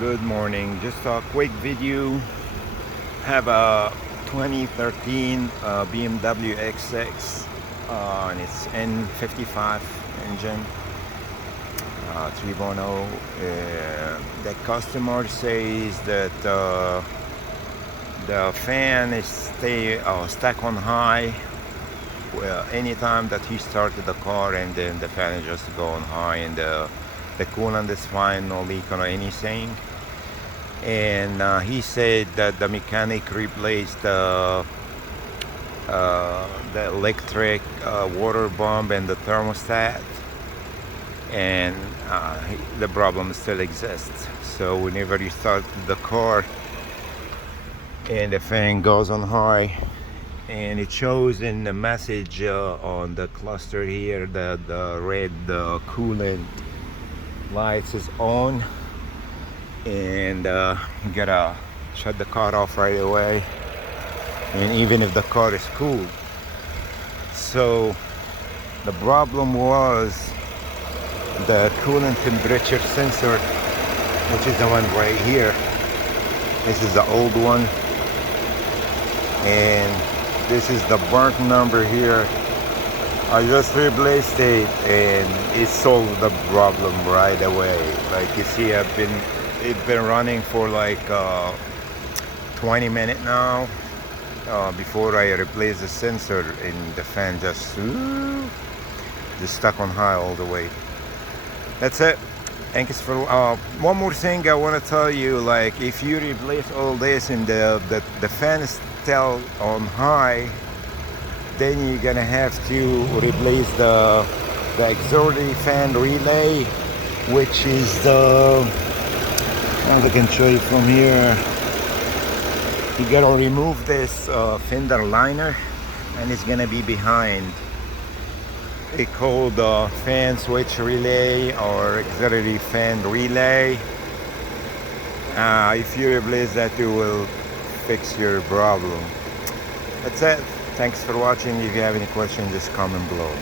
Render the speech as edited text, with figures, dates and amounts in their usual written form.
Good morning. Just a quick video. Have a 2013 BMW X6 and it's N55 engine, 3.0. The customer says that the fan is stuck on high. Well, anytime that he started the car, and then the fan is just go on high, and the coolant is fine, no leak or anything. And he said that the mechanic replaced the electric water pump and the thermostat, and the problem still exists. So whenever you start the car and the fan goes on high, and it shows in the message on the cluster here that the red coolant lights is on, and you gotta shut the car off right away, and even if the car is cool. So the problem was the coolant temperature sensor, which is the one right here. This is the old one, and this is the burnt number here. I just replaced it and it solved the problem right away. Like you see, it's been running for like 20 minutes now before I replaced the sensor, and the fan just stuck on high all the way. That's it. Thanks for one more thing I want to tell you. Like, if you replace all this and the fan is still on high, then you're gonna have to replace the auxiliary fan relay, which is as I can show you from here. You gotta remove this fender liner, and it's gonna be behind. It's called fan switch relay or auxiliary fan relay. If you replace that, you will fix your problem. That's it. Thanks for watching. If you have any questions, just comment below.